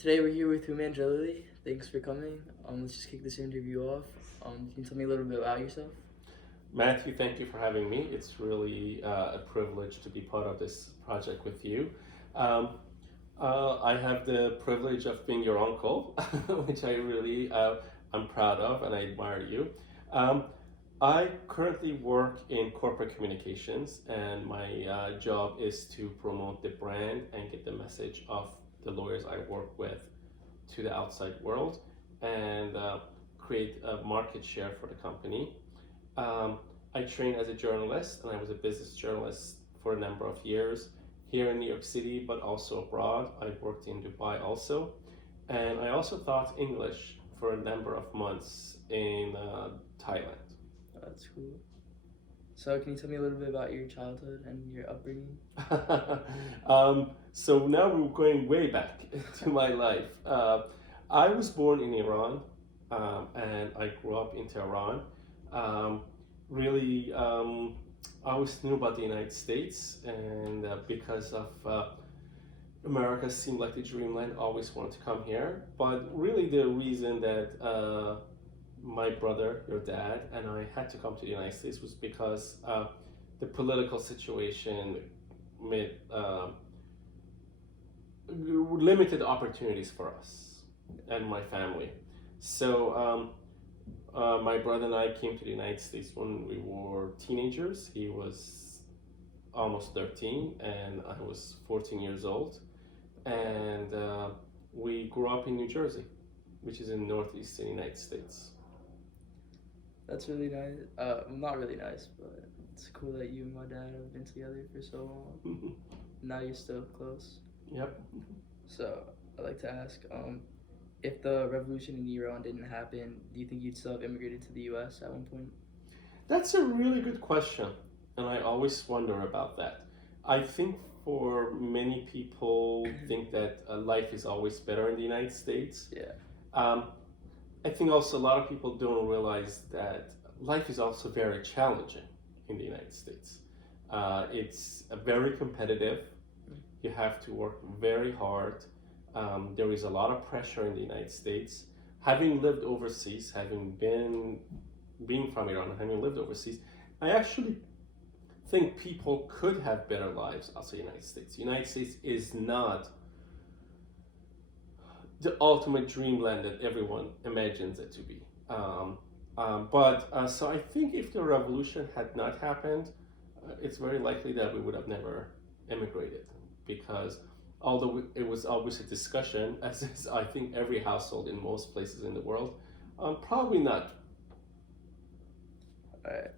Today we're here with Hooman Jalili. Thanks for coming. Let's just kick this interview off. Can you tell me a little bit about yourself? Matthew, thank you for having me. It's really a privilege to be part of this project with you. Um, I have the privilege of being your uncle, which I really I'm proud of, and I admire you. Um, I currently work in corporate communications, and my job is to promote the brand and get the message of the lawyers I work with to the outside world and create a market share for the company. Um, I trained as a journalist and I was a business journalist for a number of years here in New York City, but also abroad. I worked in Dubai also. And I also taught English for a number of months in Thailand. That's cool. So, can you tell me a little bit about your childhood and your upbringing? So now we're going way back to my life. I was born in Iran and I grew up in Tehran. Um, really, I always knew about the United States, and because of America seemed like the dreamland, I always wanted to come here. But really, the reason that my brother, your dad, and I had to come to the United States was because the political situation made limited opportunities for us and my family. So my brother and I came to the United States when we were teenagers. He was almost 13 and I was 14 years old. And we grew up in New Jersey, which is in northeastern United States. That's really nice. Not really nice, but it's cool that you and my dad have been together for so long. Now you're still close. Yep. So, I'd like to ask, if the revolution in Iran didn't happen, do you think you'd still have immigrated to the U.S. at one point? That's a really good question, and I always wonder about that. I think for many people think that life is always better in the United States. Yeah. Um, I think also a lot of people don't realize that life is also very challenging in the United States. It's very competitive. You have to work very hard. There is a lot of pressure in the United States. Having lived overseas, having being from Iran, having lived overseas, I actually think people could have better lives outside the United States. The United States is not the ultimate dreamland that everyone imagines it to be. So I think if the revolution had not happened, it's very likely that we would have never immigrated, because although it was always a discussion, as is I think every household in most places in the world, probably not. Alright.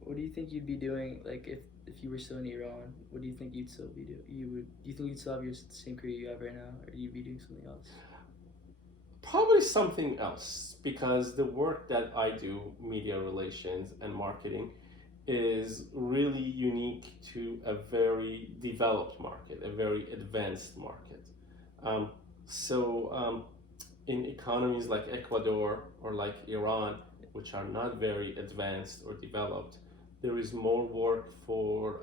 What do you think you'd be doing, like, if you were still in Iran? What do you think you'd still be doing? Do you think you'd still have your same career you have right now, or you'd be doing something else? Probably something else, because the work that I do, media relations and marketing, is really unique to a very developed market, a very advanced market. In economies like Ecuador or like Iran, which are not very advanced or developed, there is more work for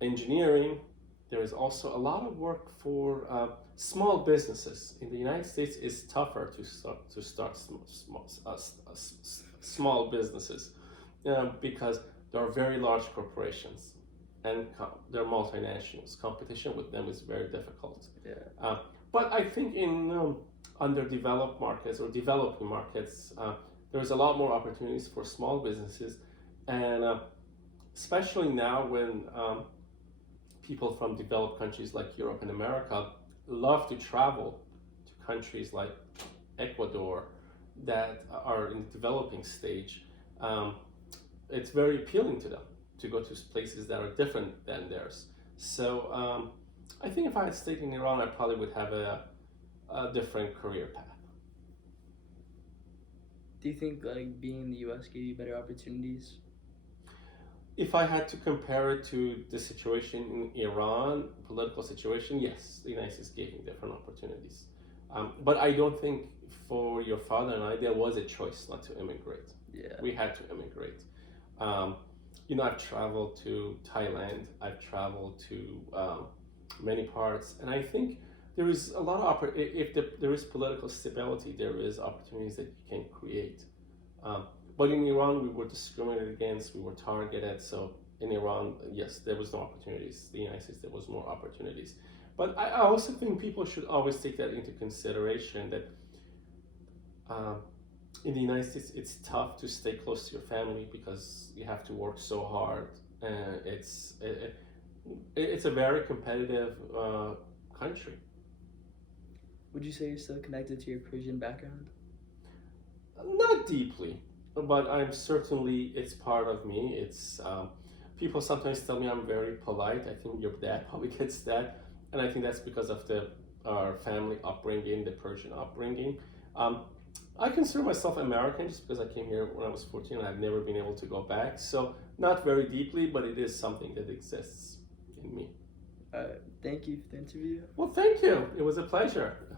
engineering. There is also a lot of work for small businesses. In the United States, it's tougher to start small businesses because there are very large corporations and they're multinationals. Competition with them is very difficult. Yeah. But I think in underdeveloped markets or developing markets, there's a lot more opportunities for small businesses, and especially now when people from developed countries like Europe and America love to travel to countries like Ecuador that are in the developing stage. It's very appealing to them to go to places that are different than theirs. So I think if I had stayed in Iran, I probably would have a different career path. Do you think, like, being in the U.S. gave you better opportunities? If I had to compare it to the situation in Iran, political situation, yes, the United States gave me different opportunities. But I don't think for your father and I, there was a choice not to immigrate. Yeah. We had to immigrate. I've traveled to Thailand, I've traveled to many parts, and I think there is a lot of if there is political stability, there is opportunities that you can create. But in Iran, we were discriminated against, we were targeted. So in Iran, yes, there was no opportunities. The United States, there was more opportunities. But I also think people should always take that into consideration that in the United States, it's tough to stay close to your family because you have to work so hard. And it's a very competitive country. Would you say you're still connected to your Persian background? Not deeply, but I'm certainly, it's part of me. It's people sometimes tell me I'm very polite. I think your dad probably gets that, and I think that's because of our family upbringing, the Persian upbringing. I consider myself American just because I came here when I was 14 and I've never been able to go back. So not very deeply, but it is something that exists in me. Thank you for the interview. Well, thank you. It was a pleasure.